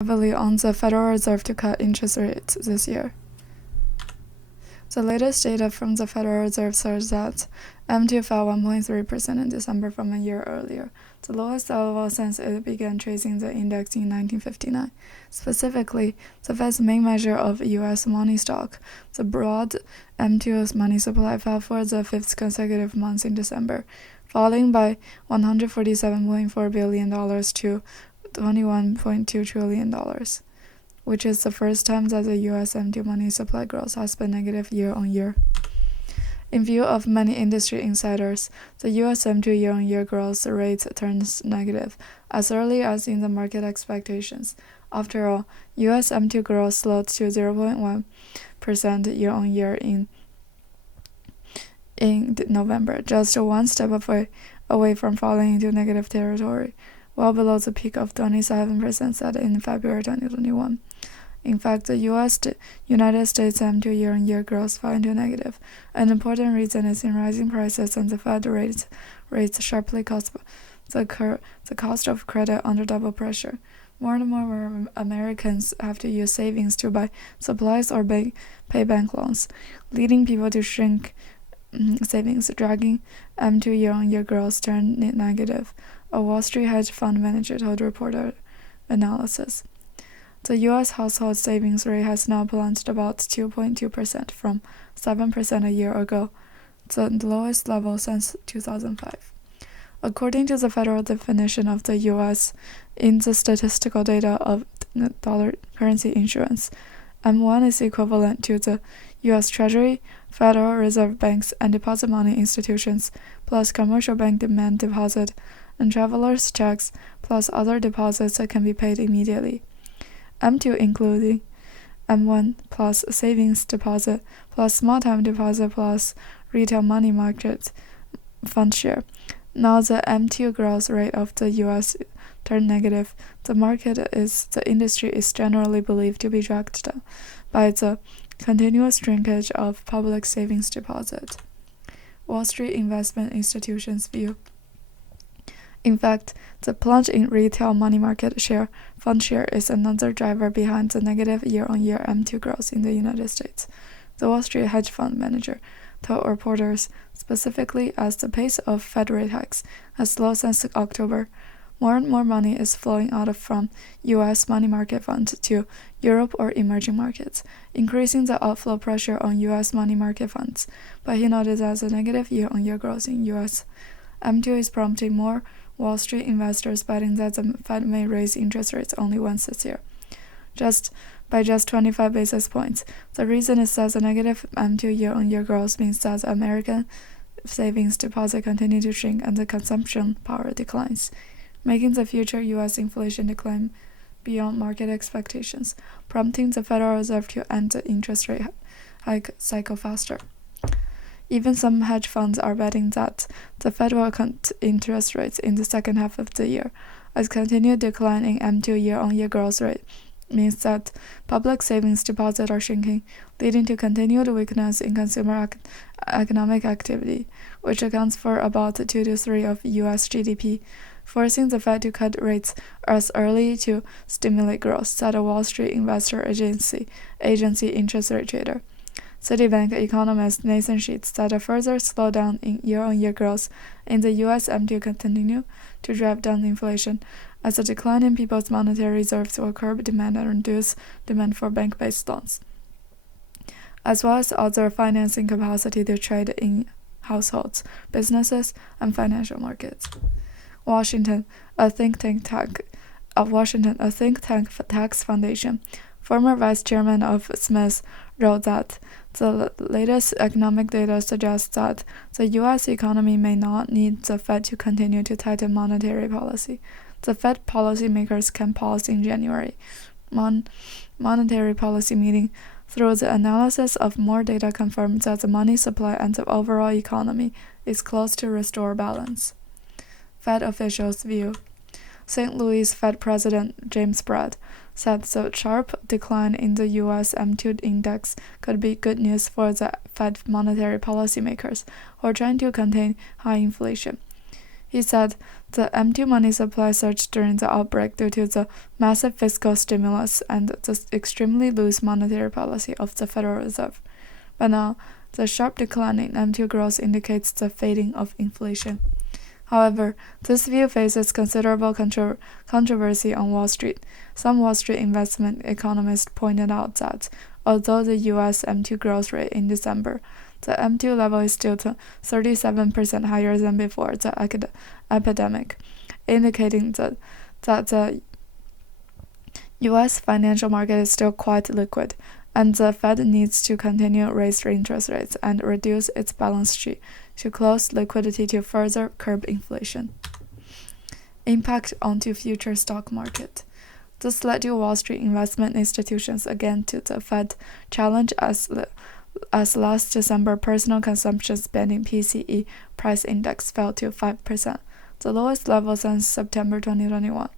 heavily on the Federal Reserve to cut interest rates this year. The latest data from the Federal Reserve shows that M2 fell 1.3% in December from a year earlier, the lowest level since it began tracing the index in 1959. Specifically, the Fed's main measure of U.S. money stock, the broad M2's money supply, fell for the fifth consecutive month in December, falling by $147.4 billion to $21.2 trillion, which is the first time that the U.S. M2 money supply growth has been negative year-on-year. In view of many industry insiders, the U.S. M2 year-on-year growth rate turns negative as early as in the market expectations. After all, U.S. M2 growth slowed to 0.1% year-on-year in November, just one step away from falling into negative territory, well below the peak of 27% set in February 2021. In fact, the United States M2 year-on-year growth fell into negative. An important reason is in rising prices, and the Fed rates sharply caused the cost of credit under double pressure. More and more Americans have to use savings to buy supplies or pay bank loans, leading people to shrink savings, dragging M2 year-on-year growth turned negative, a Wall Street hedge fund manager told Reporter Analysis. The U.S. household savings rate has now plunged about 2.2% from 7% a year ago, the lowest level since 2005. According to the federal definition of the U.S. in the statistical data of dollar currency insurance, M1 is equivalent to the U.S. Treasury, Federal Reserve banks, and deposit money institutions, plus commercial bank demand deposit and travelers' checks, plus other deposits that can be paid immediately. M2 including M1 plus savings deposit plus small-time deposit plus retail money market fund share. Now the M2 growth rate of the U.S. turned negative. The industry is generally believed to be dragged down by the continuous shrinkage of public savings deposit. Wall Street investment institutions view. In fact, the plunge in retail money market fund share is another driver behind the negative year-on-year M2 growth in the United States. The Wall Street hedge fund manager told reporters specifically as the pace of Fed rate hikes has slowed since October. More and more money is flowing out from U.S. money market funds to Europe or emerging markets, increasing the outflow pressure on U.S. money market funds. But he noted that the negative year-on-year growth in U.S. M2 is prompting more Wall Street investors betting that the Fed may raise interest rates only once this year, by 25 basis points. The reason is that the negative M2 year-on-year growth means that the American savings deposit continue to shrink and the consumption power declines, making the future U.S. inflation decline beyond market expectations, prompting the Federal Reserve to end the interest rate hike cycle faster. Even some hedge funds are betting that the Fed will cut interest rates in the second half of the year, as continued decline in M2 year-on-year growth rate means that public savings deposits are shrinking, leading to continued weakness in consumer economic activity, which accounts for about 2 to 3 of U.S. GDP, forcing the Fed to cut rates as early to stimulate growth, said a Wall Street investor agency Interest Rate Trader. Citibank economist Nathan Sheets said a further slowdown in year-on-year growth in the U.S. M2 continue to drive down inflation, as a decline in people's monetary reserves will curb demand and reduce demand for bank-based loans, as well as other financing capacity to trade in households, businesses, and financial markets. Washington, a think tank tax foundation. Former vice chairman of Smith wrote that the latest economic data suggests that the U.S. economy may not need the Fed to continue to tighten monetary policy. The Fed policymakers can pause in January monetary policy meeting. Through the analysis of more data confirmed that the money supply and the overall economy is close to restore balance. Fed officials view. St. Louis Fed President James Brad said the sharp decline in the U.S. M2 index could be good news for the Fed monetary policymakers who are trying to contain high inflation. He said the empty money supply surged during the outbreak due to the massive fiscal stimulus and the extremely loose monetary policy of the Federal Reserve. But now, the sharp decline in empty growth indicates the fading of inflation. However, this view faces considerable controversy on Wall Street. Some Wall Street investment economists pointed out that, although the U.S. M2 growth rate in December, the M2 level is still 37% higher than before the epidemic, indicating that the U.S. financial market is still quite liquid, and the Fed needs to continue to raise interest rates and reduce its balance sheet to close liquidity to further curb inflation. Impact onto future stock market. This led to Wall Street investment institutions again to the Fed challenge as last December personal consumption spending PCE price index fell to 5%, the lowest level since September 2021.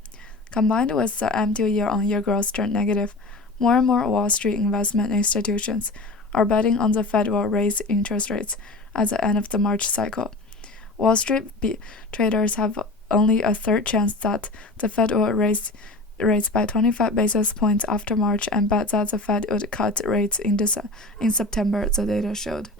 Combined with the M2 year-on-year growth turned negative, more and more Wall Street investment institutions are betting on the Fed will raise interest rates at the end of the March cycle. Wall Street traders have only a third chance that the Fed will raise rates by 25 basis points after March and bet that the Fed would cut rates in September, the data showed.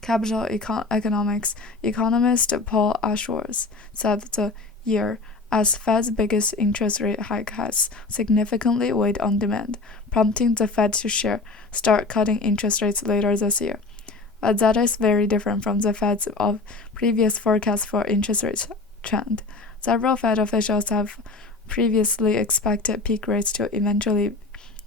Capital economics economist Paul Ashworth said the year as Fed's biggest interest rate hike has significantly weighed on demand, prompting the Fed to start cutting interest rates later this year. But that is very different from the Fed's previous forecast for interest rate trend. Several Fed officials have previously expected peak rates to eventually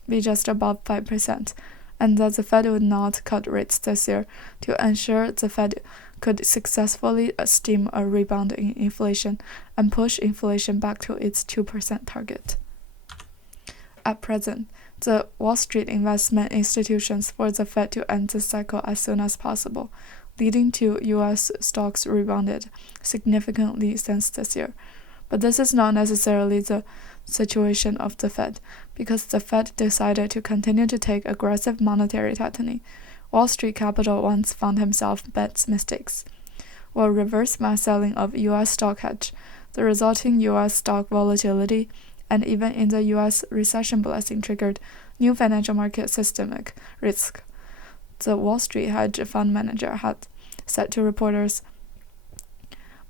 be just above 5%, and that the Fed would not cut rates this year to ensure the Fed could successfully stem a rebound in inflation and push inflation back to its 2% target. At present, the Wall Street investment institutions for the Fed to end the cycle as soon as possible, leading to U.S. stocks rebounded significantly since this year. But this is not necessarily the situation of the Fed, because the Fed decided to continue to take aggressive monetary tightening. Wall Street capital once found himself Fed's mistakes. While reverse mass selling of U.S. stock hedge, the resulting U.S. stock volatility, and even in the U.S. recession blessing triggered new financial market systemic risk, the Wall Street hedge fund manager had said to reporters.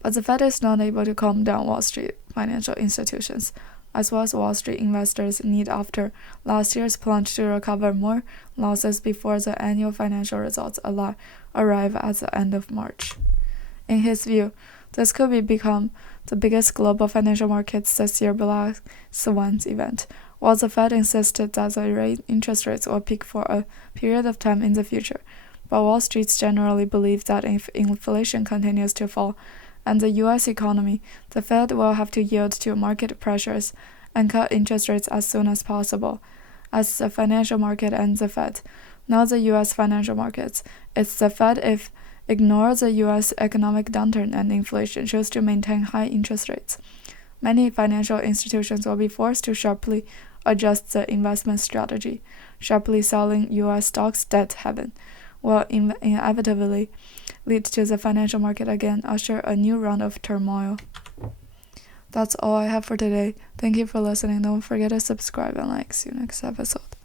But the Fed is not able to calm down Wall Street financial institutions, as well as Wall Street investors need after last year's plunge to recover more losses before the annual financial results arrive at the end of March. In his view, this could become the biggest global financial markets this year black swan's event, while the Fed insisted that the interest rates will peak for a period of time in the future. But Wall Street generally believes that if inflation continues to fall, and the U.S. economy, the Fed will have to yield to market pressures and cut interest rates as soon as possible. As the financial market and the Fed, not the U.S. financial markets, it's the Fed if ignores the U.S. economic downturn and inflation, choose to maintain high interest rates. Many financial institutions will be forced to sharply adjust the investment strategy, sharply selling U.S. stocks debt haven, will inevitably lead to the financial market again usher a new round of turmoil. That's all I have for today. Thank you for listening. Don't forget to subscribe and like. See you next episode.